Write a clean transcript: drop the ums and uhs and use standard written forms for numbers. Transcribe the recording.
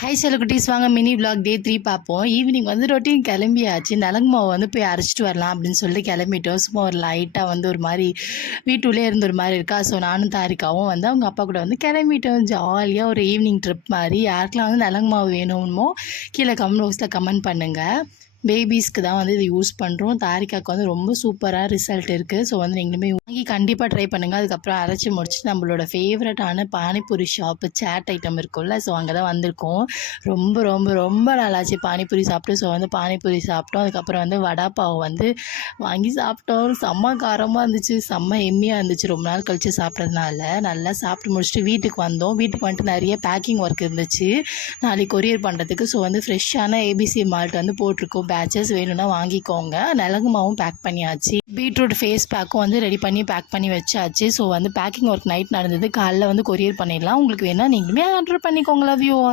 Hi செல்லக்குட்டீஸ், வாங்க mini vlog டே 3 பார்ப்போம். Evening வந்து ரொட்டீன் கிளம்பியாச்சு. நலங்கு மாவு வந்து போய் அரைச்சிட்டு வரலாம் அப்படின்னு சொல்லிட்டு கிளம்பிட்டோம். சும்மா ஒரு லைட்டாக வந்து ஒரு மாதிரி வீட்டுள்ளே இருந்து ஒரு மாதிரி இருக்கா. ஸோ நானும் தாரிக்காவும் வந்து அவங்க அப்பா கூட வந்து கிளம்பிட்டோம். ஜாலியாக ஒரு ஈவினிங் ட்ரிப் மாதிரி. யாருக்கெல்லாம் வந்து நலங்கு மாவு வேணுமோ கீழே கமெண்ட் பாக்ஸில் கமெண்ட் பண்ணுங்கள். பேபிஸ்க்கு தான் வந்து இது யூஸ் பண்ணுறோம். தாரிக்காவுக்கு வந்து ரொம்ப சூப்பராக ரிசல்ட் இருக்குது. ஸோ வந்து நீங்களுமே வாங்கி கண்டிப்பாக ட்ரை பண்ணுங்கள். அதுக்கப்புறம் அரைச்சி முடிச்சுட்டு நம்மளோட ஃபேவரட்டான பானிபூரி ஷாப்பு சேட் ஐட்டம் இருக்கும்ல, ஸோ அங்கே தான் வந்திருக்கோம். ரொம்ப ரொம்ப ரொம்ப நல்லாச்சு பானிபூரி சாப்பிட்டு. ஸோ வந்து பானிபூரி சாப்பிட்டோம். அதுக்கப்புறம் வந்து வடா பாவ் வந்து வாங்கி சாப்பிட்டோம். செம்ம காரமாக இருந்துச்சு, செம்ம எம்மியாக இருந்துச்சு. ரொம்ப நாள் கழித்து சாப்பிட்றதுனால நல்லா சாப்பிட்டு முடிச்சுட்டு வீட்டுக்கு வந்தோம். வீட்டுக்கு வந்துட்டு நிறைய பேக்கிங் ஒர்க் இருந்துச்சு நாளைக்கு கொரியர் பண்ணுறதுக்கு. ஸோ வந்து ஃப்ரெஷ்ஷான ஏபிசி மால்ட் வந்து போட்டிருக்கோம். பேட்சஸ் வேணும்னா வாங்கிக்கோங்க. நலங்கு மாவும் பேக் பண்ணியாச்சு. பீட்ரூட் ஃபேஸ் பேக்கும் வந்து ரெடி பண்ணி பேக் பண்ணி வச்சாச்சு. ஸோ வந்து பேக்கிங் ஒர்க் நைட் நடந்தது. காலைல வந்து கொரியர் பண்ணிடலாம். உங்களுக்கு வேணால் நீங்களுமே ஆர்டர் பண்ணிக்கோங்க. Love you all.